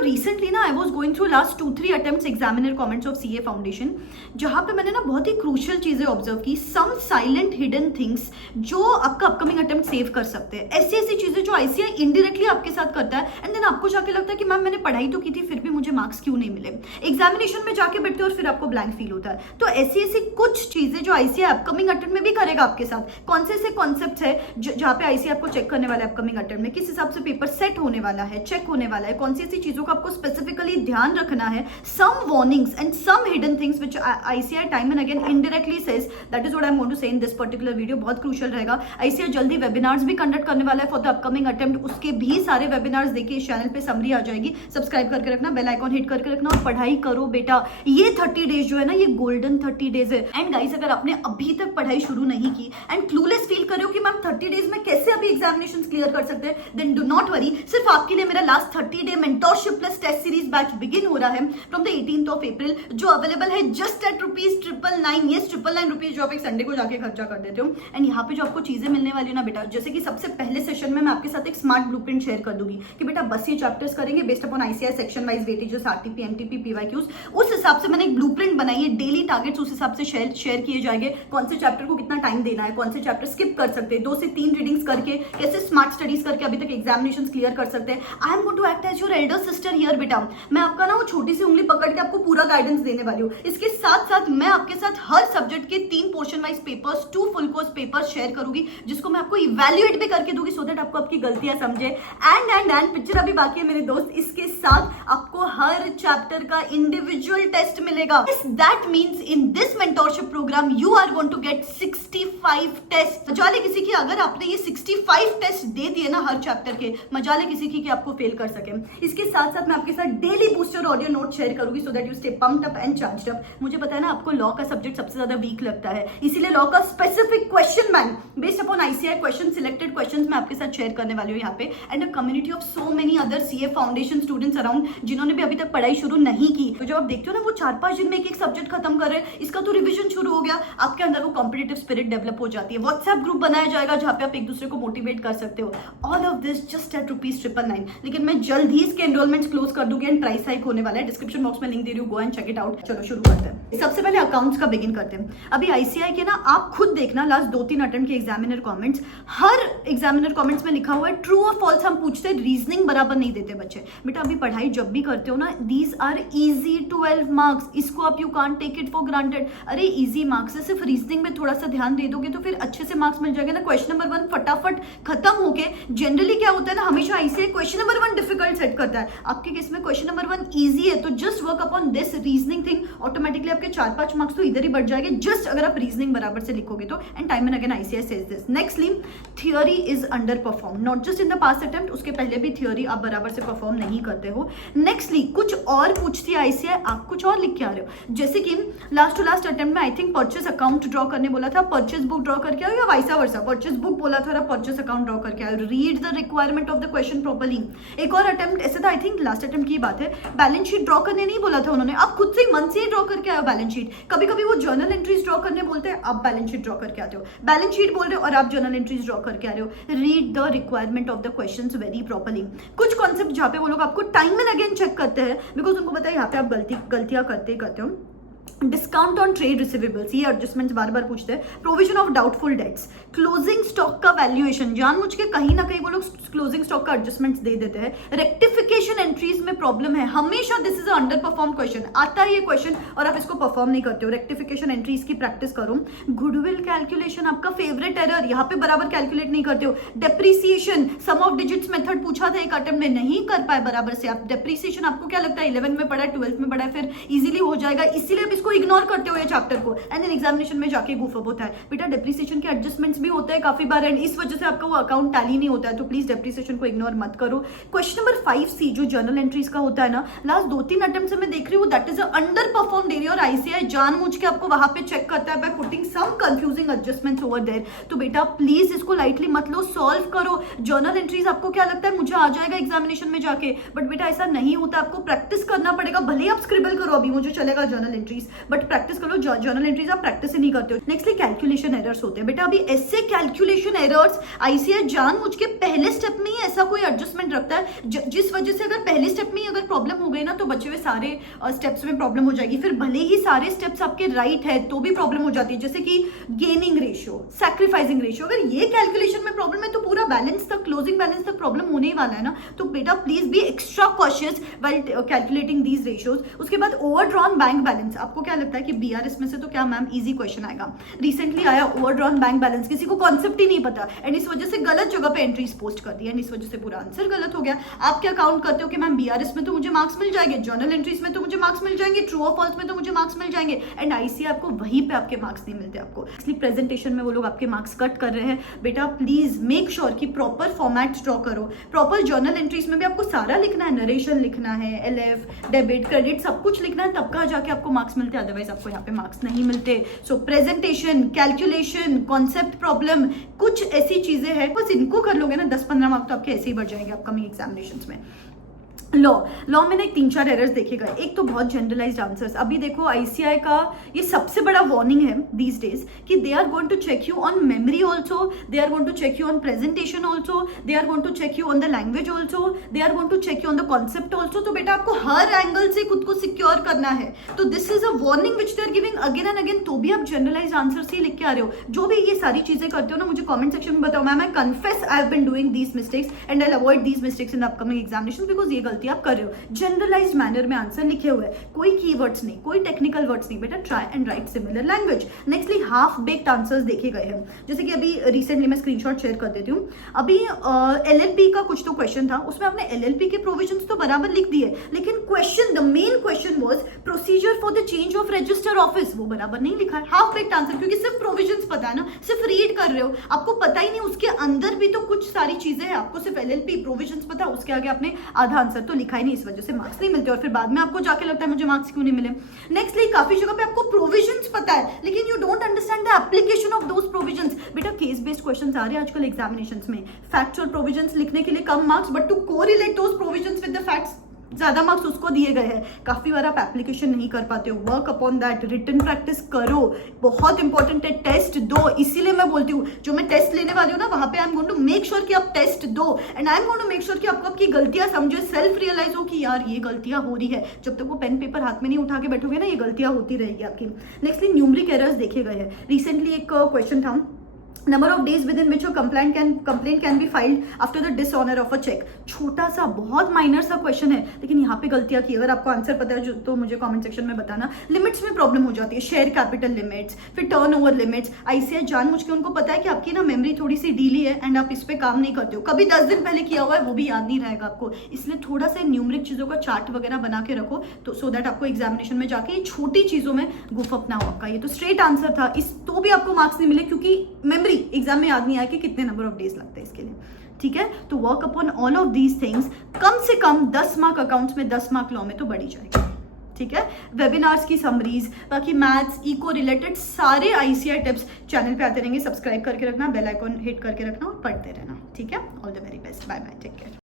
Recently ना I was going through last 2-3 attempts examiner comments of CA foundation, जहां पे मैंने ना बहुत ही क्रूशियल चीजें ऑब्जर्व की, सम साइलेंट हिडन थिंग्स जो आपका अपकमिंग अटेम्प्ट सेव कर सकते हैं। ऐसी ऐसी चीजें जो आईसीआई इनडायरेक्टली आपके साथ करता है एंड देन आपको जाके लगता है कि मैम मैंने पढ़ाई तो की थी फिर भी मुझे मार्क्स क्यों नहीं मिले। एग्जामिनेशन में जाके बैठते हो और फिर आपको ब्लैंक फील होता है। तो ऐसी ऐसी कुछ चीजें जो आईसीआई अपकमिंग अटेम्प्ट में भी करेगा आपके साथ। कौन से ऐसे कॉन्सेप्ट्स है जहां पे आईसीआई आपको चेक करने वाला है अपकमिंग अटेम्प्ट में, किस हिसाब से पेपर सेट होने वाला है, चेक होने वाला है, कौन सी ऐसी चीजों का आपको स्पेसिफिकली ध्यान रखना है, some warnings and some hidden things which ICI time and again indirectly says, that is what I am going to say in this particular video. बहुत क्रूशियल रहेगा। आईसीआई जल्दी वेबिनार्स भी कंडक्ट करने वाला है फॉर द अपकमिंग अटेम्प्ट, उसके भी सारे वेबिनार्स देखिए इस चैनल पे समरी आ जाएगी। सब्सक्राइब करके रखना, बेल आइकॉन हिट करके रखना और पढ़ाई करो बेटा। ये 30 डेज जो है ना, ये गोल्डन 30 डेज है। एंड गाइस, अगर आपने अभी तक पढ़ाई शुरू नहीं की एंड क्लूलेस फील कर रहे हो कि मैम 30 डेज में कैसे अभी एग्जामिनेशंस क्लियर कर सकते हैं, देन डू नॉट वरी। सिर्फ आपके लिए मेरा last 30 day mentorship plus test series batch begin हो रहा है from the 18th of April, जो अवेलेबल है जस्ट एट ₹999। ये ₹999 जो आप एक संडे को जाके खर्चा कर देते हो। एंड यहाँ पे जो आपको चीजें मिलने वाली है ना बेटा, जैसे कि सबसे पहले सेशन में मैं आपके साथ एक स्मार्ट ब्लूप्रिंट शेयर कर दूंगी कि बेटा बस ये चैप्टर्स करेंगे based upon ICI section wise weightages, RTP, MTP, PYQs. उस हिसाब से मैंने एक ब्लूप्रिंट बनाई है, डेली टारगेट्स उस हिसाब से शेयर किए जाएंगे। कौन से चैप्टर को कितना टाइम देना है, कौन से चैप्टर स्किप कर सकते हैं, 2 से 3 रीडिंग्स करके कैसे स्मार्ट स्टडीज करके अभी तक एग्जामिनेशन क्लियर कर सकते हैं। I am going to act as your elder sister here बेटा। मैं आपका ना वो छोटी सी उंगली पकड़ के आपको पूरा गाइडेंस देने वाली हूँ। इसके साथ साथ मैं आपके साथ हर सब्जेक्ट के 3 portion wise papers, 2 full course papers share करूंगी, जिसको मैं आपको इवैल्यूएट भी करके दूंगी सो दैट आपको आपकी गलतियां समझे। एंड पिक्चर अभी बाकी है मेरे दोस्त, इसके साथ आपको हर चैप्टर का इंडिविजुअल टेस्ट मिलेगा। That means in this mentorship programme you are going to get 65 test. मजाले किसी की अगर आपने ये 65 टेस्ट दे दिए ना हर चैप्टर के, मजाले किसी की कि आपको फेल कर सके। इसके साथ साथ मैं आपके साथ daily booster audio note share करूंगी so that you stay pumped up and charged up. मुझे पता है ना आपको लॉ का सब्जेक्ट सबसे ज्यादा वीक लगता है, इसीलिए लॉ का specific question bank based upon ICI question, selected questions मैं आपके साथ शेयर करने वाली हूँ यहाँ पे। And a community of so many other CA foundation students around जिन्होंने भी अभी तक पढ़ाई शुरू नहीं की। तो जब आप देखते हो ना वो 4-5 दिन में एक सब्जेक्ट खत्म कर रहे हैं, इसका तो रिविजन शुरू हो गया, आपके अंदर वो कॉम्पिटिटिव स्पिरिट डेवलप हो जाती है। व्हाट्सएप ग्रुप बनाया जाएगा जहाँ पे आप एक दूसरे को मोटिवेट कर सकते हो। All of this just at ₹999। लेकिन मैं जल्द ही इसके एनरोलमेंट क्लोज कर दूंगी एंड प्राइस हाइक होने वाला है। डिस्क्रिप्शन बॉक्स में लिंक दे रही हूँ, go and check it out. चलो शुरू करते हैं। सबसे पहले अकाउंट्स का बिगिन करते हैं। अभी आईसीआई के ना आप खुद देखना लास्ट 2-3 अटेम्प्ट के एग्जामिनर कमेंट्स, हर एग्जामिनर कमेंट्स में लिखा हुआ है ट्रू और फॉल्स हम पूछते हैं, रीजनिंग बराबर नहीं देते बच्चे। बेटा अभी पढ़ाई जब भी करते हो ना, दीज आर इजी 12 मार्क्स, इसको आप you can't take it for granted. अरे इजी मार्क्स है, सिर्फ रीजनिंग में थोड़ा सा ध्यान दे दोगे तो फिर अच्छे से मार्क्स मिल जाएंगे ना। क्वेश्चन नंबर 1 फटाफट खत्म होके, जनरली क्या होता है ना, हमेशा ICI question number 1 difficult set करता है। आपके केस में क्वेश्चन नंबर 1 इजी है, तो just work upon this reasoning thing, automatically आपके 4-5 मार्क्स तो इधर ही बढ़ जाएंगे जस्ट अगर आप रीजनिंग बराबर से लिखोगे तो। And time and again ICI says this. Nextly theory is under perform, not just in the past attempt, उसके पहले भी थियोरी आप बराबर से परफॉर्म नहीं करते हो। नेक्स्टली कुछ और पूछती है आईसीआई, आप कुछ और लिख के आ रहे हो। जैसे कि लास्ट टू लास्ट अटेम्प्ट में I think purchase account draw करने बोला था, परचेस बुक ड्रॉ करके आओ, या वाइसा वर्सा, परचेस बुक बोला था, परचेस अकाउंट ड्रॉ करके आओ। Read the requirement of the question properly. एक और अटेम्प्ट ऐसे था, आई थिंक लास्ट अटेम्प्ट की बात है, बैलेंस शीट ड्रॉ करने नहीं बोला था उन्होंने, आप खुद से मन से ही ड्रॉ करके आओ बैलेंस शीट। कभी कभी वो जर्नल एंट्रीज ड्रॉ करने बोलते हैं, आप बैलेंस शीट ड्रॉ करके आते हो। बैलेंस शीट बोल रहे हो और आप जर्नल एंट्रीज ड्रॉ करके आ रहे हो। Read the requirement of the questions very properly. कुछ कॉन्सेप्ट जहाँ पे वो लोग आपको टाइम एंड अगेन चेक करते हैं, बिकॉज उनको पता है यहाँ पे आप गलतियां करते हो। डिस्काउंट ऑन ट्रेड रिसीवेबल्स, ये एडजस्टमेंट्स बार बार पूछते हैं। Provision of doubtful debts, closing stock का वैल्यूएशन, जानबूझ के कहीं ना कहीं वो लोग क्लोजिंग स्टॉक का एडजस्टमेंट्स दे देते हैं। रेक्टिफिकेशन एंट्रीज में प्रॉब्लम है हमेशा, this is under perform question, आता है ये क्वेश्चन और आप इसको परफॉर्म नहीं करते हो। रेक्टिफिकेशन एंट्रीज की प्रैक्टिस करो। गुडविल कैलकुलेशन आपका फेवरेट एरर, यहाँ पे बराबर कैलकुलेट नहीं करते हो। Depreciation, sum of digits method पूछा था एक अटेम्प्ट में, नहीं कर पाए बराबर से आप। डेप्रिसिएशन आपको क्या लगता है 11 में पढ़ा है, 12th में पढ़ा है, फिर इजीली हो जाएगा, इसीलिए आप इसको इग्नोर करते हो ये चैप्टर को। एंड देन एग्जामिनेशन में जाके गुफ अप होता है। बेटा डेप्रिसिएशन के एडजस्टमेंट्स भी होते हैं काफी बार, एंड इस वजह से आपका वो अकाउंट टैली नहीं होता है, तो प्लीज डेप्रिसिएशन को इग्नोर मत करो। क्वेश्चन नंबर 5C जो जर्नल एंट्रीज का होता है ना, लास्ट 2-3 अटेम्प्ट से मैं देख रही हूँ that is under perform area, और आईसीआई जानबूझ के आपको वहां पे चेक करता है by putting some confusing adjustments over there. तो बेटा प्लीज इसको लाइटली मत लो, सॉल्व करो। जर्नल एंट्रीज आपको क्या लगता है मुझे आ जाएगा एग्जामिनेशन में जाके, बट बेटा ऐसा नहीं होता, आपको प्रैक्टिस करना पड़ेगा। भले आप स्क्रिबल करो, अभी मुझे चलेगा जर्नल एंट्रीज, बट प्रैक्टिस कर लो। जर्नल एंट्रीज आप प्रैक्टिस ही नहीं करते हो। नेक्स्टली कैलकुलेशन एरर्स होते हैं बेटा। अभी ऐसे कैलकुलेशन एरर्स आईसीआई जानबूझ के पहले स्टेप में ही ऐसा कोई एडजस्टमेंट रखता है जिस वजह से अगर पहले स्टेप में ही अगर प्रॉब्लम हो गई ना तो बचे हुए सारे स्टेप्स में प्रॉब्लम हो जाएगी। फिर भले ही सारे स्टेप्स आपके राइट है तो भी प्रॉब्लम हो जाती है, जैसे कि गेनिंग रेशियो, सैक्रिफाइसिंग रेशियो। अगर ये कैलकुलेशन में प्रॉब्लम है तो पूरा बैलेंस तक, क्लोजिंग बैलेंस तक प्रॉब्लम होने ही वाला है ना। तो बेटा please be extra cautious while calculating these ratios. उसके बाद ओवरड्रॉन बैंक बैलेंस। आपको क्या लगता है कि बीआरएस में से तो क्या मैम इजी क्वेश्चन आएगा? रिसेंटली आया ओवरड्रॉन बैंक बैलेंस, किसी को कॉन्सेप्ट ही नहीं पता एंड इस वजह से गलत जगह पे एंट्रीज पोस्ट कर दी एंड इस वजह से पूरा आंसर गलत हो गया। आप क्या काउंट करते हो कि मैम बीआरएस में तो मुझे मार्क्स मिल जाएंगे, जर्नल एंट्रीज में तो मुझे मार्क्स मिल जाएंगे, ट्रू और फॉल्स में तो मुझे मार्क्स मिल जाएंगे एंड आईसीआई आपको वहीं पे आपके मार्क्स नहीं मिलते आपको, इसलिए प्रेजेंटेशन में वो लोग आपके मार्क्स कट कर रहे हैं। बेटा प्लीज मेक श्योर कि प्रॉपर फॉर्मेट ड्रॉ करो। प्रॉपर जर्नल एंट्रीज में भी आपको सारा लिखना है, नरेशन लिखना है, एलएफ, डेबिट, क्रेडिट सब कुछ लिखना है, तब कहाँ जाके आपको मार्क्स मिलते हैं, अदरवाइज आपको यहाँ पे मार्क्स नहीं मिलते। सो प्रेजेंटेशन, कैलकुलेशन, कॉन्सेप्ट प्रॉब्लम, कुछ ऐसी चीजें हैं बस इनको कर लोगे ना 10-15 मार्क्स तो आपके ऐसे ही बढ़ जाएंगे अपकमिंग एग्जामिनेशंस में। लॉ में ना 3-4 एरर्स देखे गए। एक तो बहुत जनरलाइज्ड आंसर्स। अभी देखो आईसीआई का ये सबसे बड़ा वार्निंग है दीज डेज कि they are going to check you on memory also, they are going to check you on presentation also, they are going to check you on the language also, they are going to check you on the concept also. तो बेटा आपको हर angle से खुद को secure करना है। तो this is a warning which they are giving again and again. तो भी आप जनरलाइज्ड आंसर्स ही लिख के आ रहे हो। जो भी ये सारी चीजें करते हो ना मुझे कॉमेंट सेक्शन में बताओ। Ma'am I confess I have been doing these mistakes and I avoid these mistakes in upcoming examination because ये गलती आप कर रहे हो। जनरलाइज्ड मैनर में आंसर लिखे हुए हैं, कोई कीवर्ड्स नहीं, कोई टेक्निकल वर्ड्स नहीं बेटा। Try and right similar language. Nextly half baked answers देखे गए हैं, जैसे कि अभी रिसेंटली मैं स्क्रीनशॉट शेयर कर देती हूँ। अभी एलएलपी का कुछ तो क्वेश्चन था, उसमें आपने एलएलपी के प्रोविजंस तो बराबर लिख दिए, लेकिन question the main question was procedure for the change of register office, वो बराबर नहीं लिखा है। हाफ बेक्ड आंसर, क्योंकि सिर्फ प्रोविजंस पता है ना, सिर्फ रीड कर रहे हो, आपको पता ही नहीं उसके अंदर भी तो कुछ सारी चीजें हैं। आपको सिर्फ एलएलपी प्रोविजंस पता, उसके आगे आपने आधा आंसर तो लिखा ही नहीं, इस वजह से मार्क्स नहीं मिलते और फिर बाद में आपको जाके लगता है मुझे मार्क्स क्यों नहीं मिले। नेक्स्टली काफी जगह पे आपको प्रोविजंस पता है लेकिन you don't understand the application of those provisions. बेटा केस बेस्ड क्वेश्चंस आ रहे हैं आजकल एग्जामिनेशंस में। फैक्चुअल प्रोविजंस लिखने के लिए कम marks, but to correlate those provisions with the facts ज्यादा मार्क्स उसको दिए गए हैं। काफी बार आप एप्लीकेशन नहीं कर पाते हो। Work upon that, written practice करो, बहुत इंपॉर्टेंट है। टेस्ट दो, इसीलिए मैं बोलती हूँ जो मैं टेस्ट लेने वाली हूँ ना वहां पे I am going to make sure कि आप टेस्ट दो and I am going to make sure कि आपको आपकी गलतियां समझे, सेल्फ रियलाइज हो कि यार ये गलतियां हो रही है। जब तक वो पेन पेपर हाथ में नहीं उठा के बैठोगे ना ये गलतियां होती रहेगी आपकी। नेक्स्टली न्यूमरिक एरर्स देखे गए हैं। रिसेंटली एक क्वेश्चन था, number of days within which your complaint can be filed after the dishonour of a cheque. छोटा सा बहुत माइनर सा क्वेश्चन है लेकिन यहाँ पे गलतियां की। अगर आपको आंसर पता है तो मुझे कमेंट सेक्शन में बताना। लिमिट्स में प्रॉब्लम हो जाती है, शेयर कैपिटल लिमिट्स, फिर टर्नओवर लिमिट्स। आईसीआई जानबूझ के उनको पता है कि आपकी ना मेमोरी थोड़ी सी ढीली है एंड आप इस पे काम नहीं करते हो, कभी 10 दिन पहले किया हुआ है वो भी याद नहीं रहेगा आपको, इसलिए थोड़ा सा न्यूमरिक चीजों का चार्ट वगैरह बना के रखो तो सो दैट आपको एग्जामिनेशन में जाके ये छोटी चीजों में गुफ अपना हो आपका। ये तो स्ट्रेट आंसर था, इस तो भी आपको मार्क्स नहीं मिले क्योंकि मेमोरी एग्जाम में याद नहीं आया कि कितने नंबर ऑफ डेज लगते हैं इसके लिए। ठीक है, तो work upon all of these things. कम से कम 10 मार्क अकाउंट्स में, 10 मार्क लॉ में तो बढ़ी जाएगी। ठीक है, वेबिनार्स की समरीज, बाकी मैथ्स, इको रिलेटेड सारे आईसीआई टिप्स चैनल पे आते रहेंगे। सब्सक्राइब करके रखना, बेल आइकॉन हिट करके रखना और पढ़ते रहना। ठीक है, all the very best, bye bye, take care.